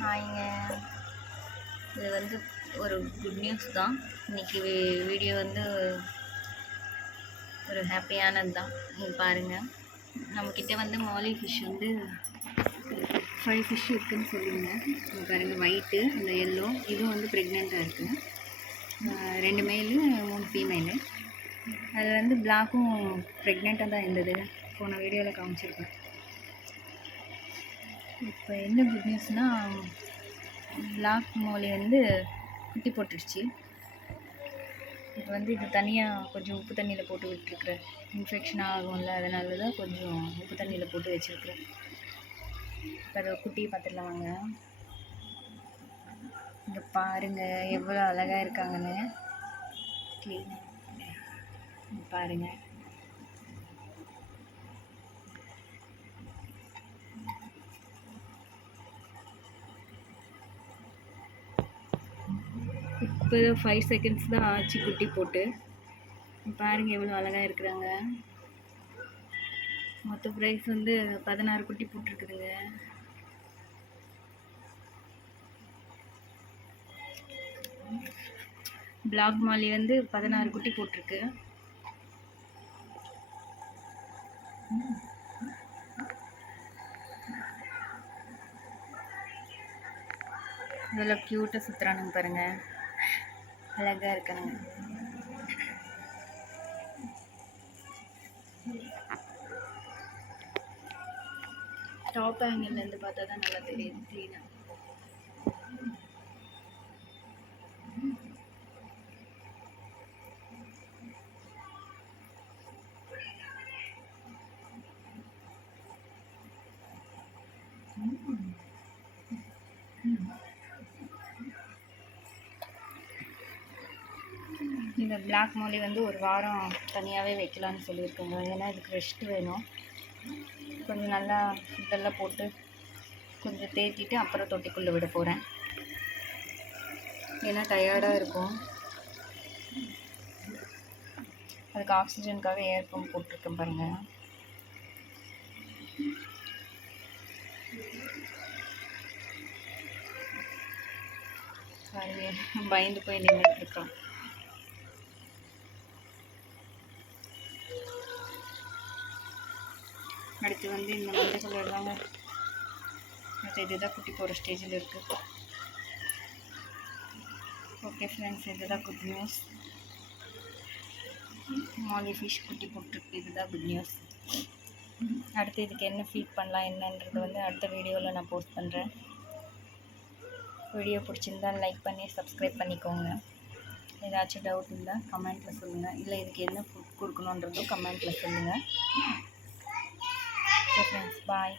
ஹாய்ங்க. இது வந்து ஒரு குட் நியூஸ் தான். இன்றைக்கி வீடியோ வந்து ஒரு ஹாப்பியானது தான். நீங்கள் பாருங்கள், நம்மக்கிட்ட வந்து மாலி ஃபிஷ் வந்து 5 ஃபிஷ் இருக்குதுன்னு சொல்லியிருந்தேன். நீங்கள் பாருங்கள், ஒயிட்டு, அந்த எல்லோ, இதுவும் வந்து ப்ரெக்னெண்ட்டாக இருக்குது. 2 மேலு 3 ஃபீமேலு. அதில் வந்து பிளாக்கும் ப்ரெக்னெண்ட்டாக தான் இருந்தது. போன வீடியோவில் காமிச்சிருக்கேன். இப்போ என்ன குட் நியூஸ்னால், பிளாக் மோலி வந்து குட்டி போட்டுடுச்சு. இப்போ வந்து இது தனியாக கொஞ்சம் உப்பு தண்ணியில் போட்டு விட்டுருக்குறேன். இன்ஃபெக்ஷன் ஆகும்ல, அதனால தான் கொஞ்சம் உப்பு தண்ணியில் போட்டு வச்சுருக்குறேன். இப்போ அதை குட்டியை பார்த்துடலாம் வாங்க. இங்கே பாருங்கள் எவ்வளோ அழகாக இருக்காங்கன்னு. க்ளீன் பாருங்கள். இப்போ 5 செகண்ட்ஸ் தான் ஆச்சு குட்டி போட்டு. பாருங்கள் எவ்வளோ அழகாக இருக்கிறாங்க. மொத்த ப்ரைஸ் வந்து 16 குட்டி போட்டிருக்குதுங்க. பிளாக் மாலி வந்து 16 குட்டி போட்டிருக்கு. இதெல்லாம் க்யூட்டாக சுற்றுறானுங்க பாருங்கள், அழகாக இருக்கானுங்க. டாப் ஆங்கிள்லேருந்து பார்த்தா தான் நல்லா தெரியுது க்ளீனாக. இந்த பிளாக் மோலி வந்து ஒரு வாரம் தனியாகவே வைக்கலான்னு சொல்லியிருக்கோங்க. ஏன்னா இதுக்கு ரெஸ்ட் வேணும். கொஞ்சம் நல்லா ஃபுட்டெல்லாம் போட்டு கொஞ்சம் தேத்திட்டு அப்புறம் தொட்டிக்குள்ளே விட போகிறேன். ஏன்னா டயர்டாக இருக்கும். அதுக்கு ஆக்சிஜனுக்காக ஏர் பம்ப் போட்டிருக்கேன் பாருங்கள். பாருங்க, பயந்து போய் நின்றுட்டுருக்கோம். அடுத்து வந்து இந்த மஞ்சள் கலர் தாங்க. அடுத்து இதுதான் குட்டி போகிற ஸ்டேஜில் இருக்குது. ஓகே ஃப்ரெண்ட்ஸ், இதுதான் குட் நியூஸ். மாலி ஃபிஷ் குட்டி போட்டிருக்கு, இதுதான் குட் நியூஸ். அடுத்து இதுக்கு என்ன ஃபீட் பண்ணலாம் என்னன்றது வந்து அடுத்த வீடியோவில் நான் போஸ்ட் பண்ணுறேன். வீடியோ பிடிச்சிருந்தால் லைக் பண்ணி சப்ஸ்கிரைப் பண்ணிக்கோங்க. ஏதாச்சும் டவுட் இருந்தால் கமெண்ட்டில் சொல்லுங்கள். இல்லை இதுக்கு என்ன ஃபுட் கொடுக்கணுன்றதும் கமெண்ட்டில் சொல்லுங்கள். ஓகே ஃப்ரெண்ட்ஸ், பாய்.